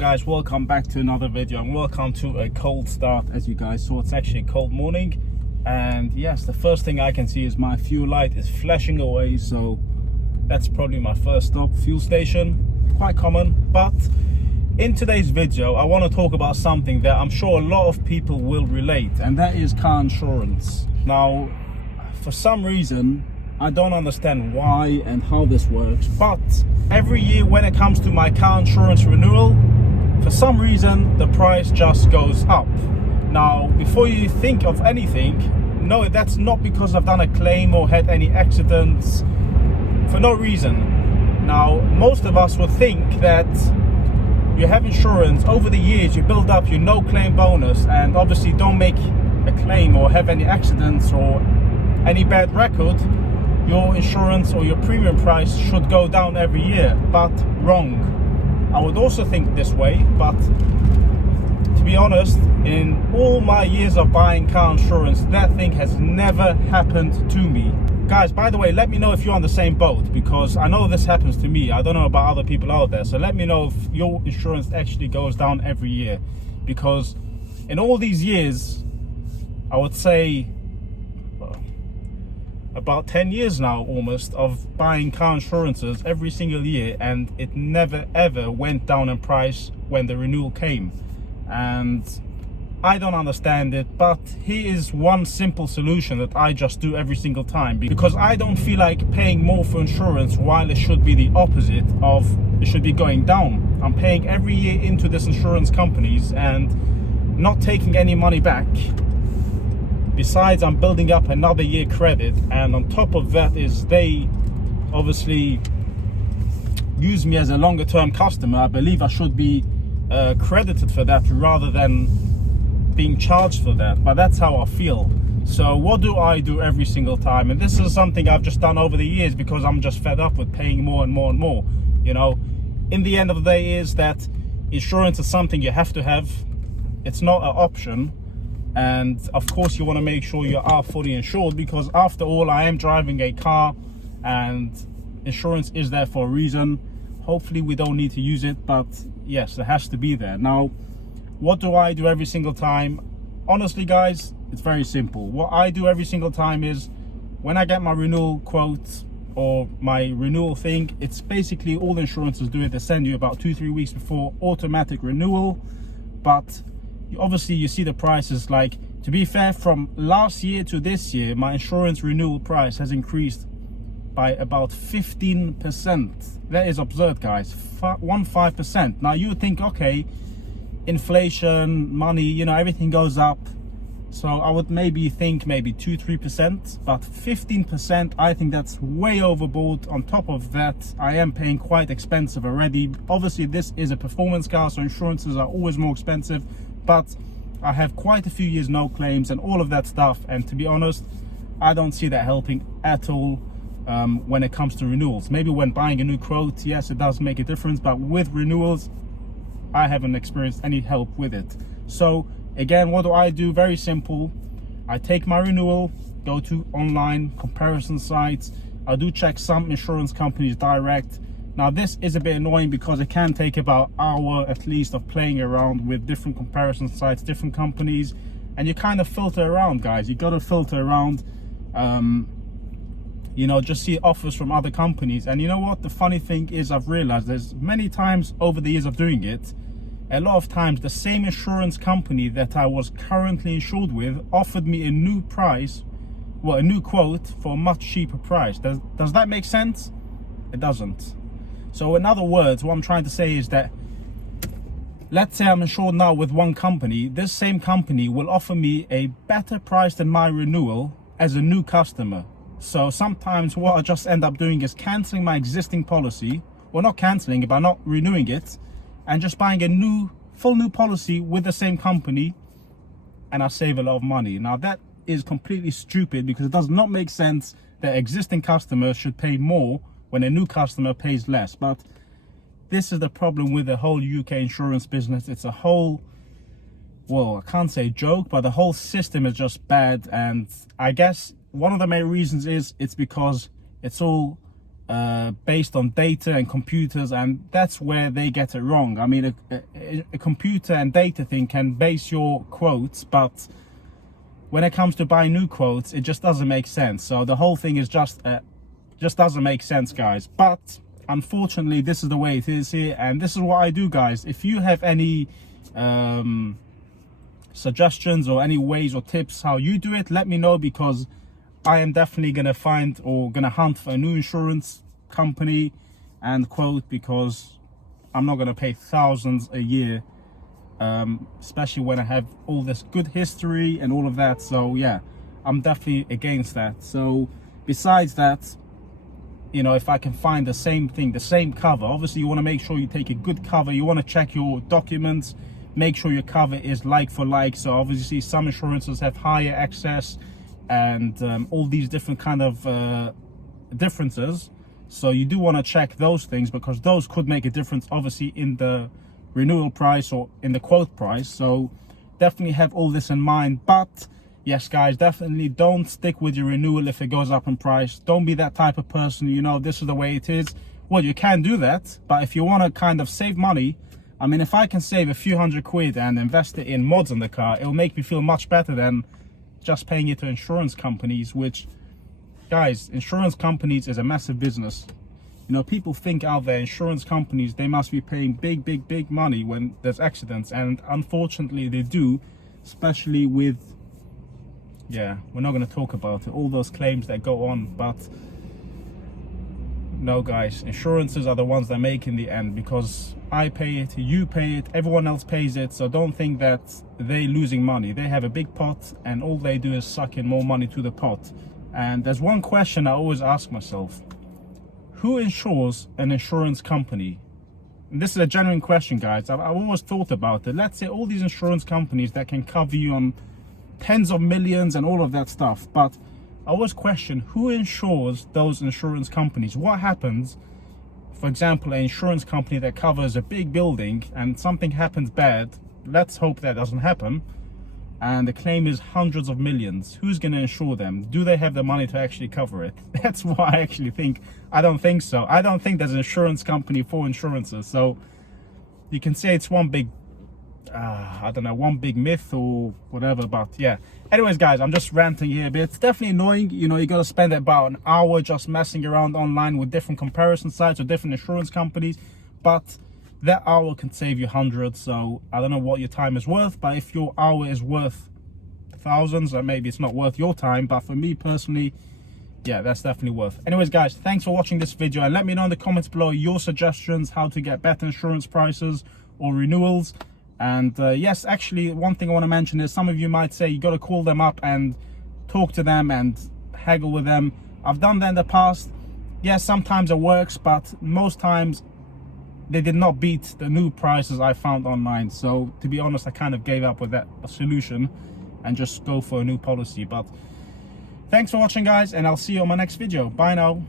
guys, welcome back to another video and welcome to a cold start. As you guys saw, it's actually a cold morning, and yes, the first thing I can see is my fuel light is flashing away, so that's probably my first stop. Fuel station, quite common. But in today's video I want to talk about something that I'm sure a lot of people will relate, and that is car insurance. Now, for some reason I don't understand why and how this works, but every year when it comes to my car insurance renewal, for some reason the price just goes up. Now, before you think of anything, no, that's not because I've done a claim or had any accidents, for no reason. Now, most of us would think that you have insurance, over the years you build up your no claim bonus, and obviously don't make a claim or have any accidents or any bad record, your insurance or your premium price should go down every year. But wrong. I would also think this way, but to be honest, in all my years of buying car insurance, that thing has never happened to me. Guys, by the way, let me know if you're on the same boat, because I know this happens to me. I don't know about other people out there, so let me know if your insurance actually goes down every year. Because in all these years, I would say about 10 years now almost of buying car insurances every single year, and it never ever went down in price when the renewal came. And I don't understand it, but here is one simple solution that I just do every single time, because I don't feel like paying more for insurance while it should be the opposite of, it should be going down. I'm paying every year into this insurance companies and not taking any money back. Besides, I'm building up another year credit, and on top of that is they obviously use me as a longer term customer. I believe I should be credited for that rather than being charged for that, but that's how I feel. So what do I do every single time? And this is something I've just done over the years because I'm just fed up with paying more and more and more. You know, in the end of the day is that insurance is something you have to have. It's not an option. And of course you want to make sure you are fully insured, because after all, I am driving a car and insurance is there for a reason. Hopefully we don't need to use it, but yes, it has to be there. Now, what do I do every single time? Honestly guys, it's very simple. What I do every single time is, when I get my renewal quote or my renewal thing, it's basically all insurances do it. They send you about 2-3 weeks before automatic renewal. But obviously you see the prices. Like, to be fair, from last year to this year, my insurance renewal price has increased by about 15%. That is absurd, guys. 15%. Now you would think, okay, inflation, money, you know, everything goes up, so I would maybe think maybe 2-3%, but 15%, I think that's way overboard. On top of that, I am paying quite expensive already. Obviously this is a performance car, so insurances are always more expensive, but I have quite a few years no claims and all of that stuff, and to be honest, I don't see that helping at all when it comes to renewals. Maybe when buying a new quote, yes, it does make a difference, but with renewals I haven't experienced any help with it. So again, what do I do? Very simple. I take my renewal, go to online comparison sites. I do check some insurance companies direct. Now this is a bit annoying because it can take about an hour at least of playing around with different comparison sites, different companies, and you kind of filter around, guys. You got to filter around, you know, just see offers from other companies. And you know what, the funny thing is, I've realized there's many times over the years of doing it, a lot of times the same insurance company that I was currently insured with offered me a new price, well, a new quote for a much cheaper price. Does that make sense? It doesn't. So in other words, what I'm trying to say is that, let's say I'm insured now with one company, this same company will offer me a better price than my renewal as a new customer. So sometimes what I just end up doing is cancelling my existing policy, well, not cancelling it, but not renewing it, and just buying a full new policy with the same company, and I save a lot of money. Now that is completely stupid, because it does not make sense that existing customers should pay more when a new customer pays less. But this is the problem with the whole UK insurance business. It's a whole, well, I can't say joke, but the whole system is just bad. And I guess one of the main reasons is it's because it's all based on data and computers, and that's where they get it wrong. I mean, a computer and data thing can base your quotes, but when it comes to buying new quotes, it just doesn't make sense. So the whole thing is just doesn't make sense, guys. But unfortunately, this is the way it is here, and this is what I do, guys. If you have any suggestions or any ways or tips how you do it, let me know, because I am definitely gonna find or gonna hunt for a new insurance company and quote, because I'm not gonna pay thousands a year, especially when I have all this good history and all of that. So yeah, I'm definitely against that. So besides that, you know, if I can find the same thing, the same cover, obviously you want to make sure you take a good cover. You want to check your documents, make sure your cover is like for like. So obviously some insurances have higher excess and all these different kind of differences. So you do want to check those things, because those could make a difference obviously in the renewal price or in the quote price. So definitely have all this in mind. But yes, guys, definitely don't stick with your renewal if it goes up in price. Don't be that type of person, you know, this is the way it is. Well, you can do that, but if you want to kind of save money, I mean, if I can save a few £100 and invest it in mods on the car, it'll make me feel much better than just paying it to insurance companies, which, guys, insurance companies is a massive business. You know, people think out there, insurance companies, they must be paying big money when there's accidents, and unfortunately they do, especially with, yeah, we're not going to talk about it, all those claims that go on. But no, guys, insurances are the ones that make in the end, because I pay it, you pay it, everyone else pays it. So don't think that they're losing money. They have a big pot and all they do is suck in more money to the pot. And there's one question I always ask myself: who insures an insurance company? And this is a genuine question, guys. I've always thought about it. Let's say all these insurance companies that can cover you on tens of millions and all of that stuff, but I always question, who insures those insurance companies? What happens, for example, an insurance company that covers a big building and something happens bad, let's hope that doesn't happen, and the claim is hundreds of millions. Who's going to insure them? Do they have the money to actually cover it? That's what I actually think. I don't think so. I don't think there's an insurance company for insurances. So you can say it's one big I don't know, one big myth or whatever. But yeah, anyways, guys, I'm just ranting here, but it's definitely annoying. You know, you got to spend about an hour just messing around online with different comparison sites or different insurance companies, but that hour can save you hundreds. So I don't know what your time is worth, but if your hour is worth thousands, or maybe it's not worth your time, but for me personally, yeah, that's definitely worth. Anyways, guys, thanks for watching this video, and let me know in the comments below your suggestions how to get better insurance prices or renewals. And yes, actually, one thing I want to mention is some of you might say you got to call them up and talk to them and haggle with them. I've done that in the past. Yes, sometimes it works, but most times they did not beat the new prices I found online. So to be honest, I kind of gave up with that solution and just go for a new policy. But thanks for watching, guys, and I'll see you on my next video. Bye now.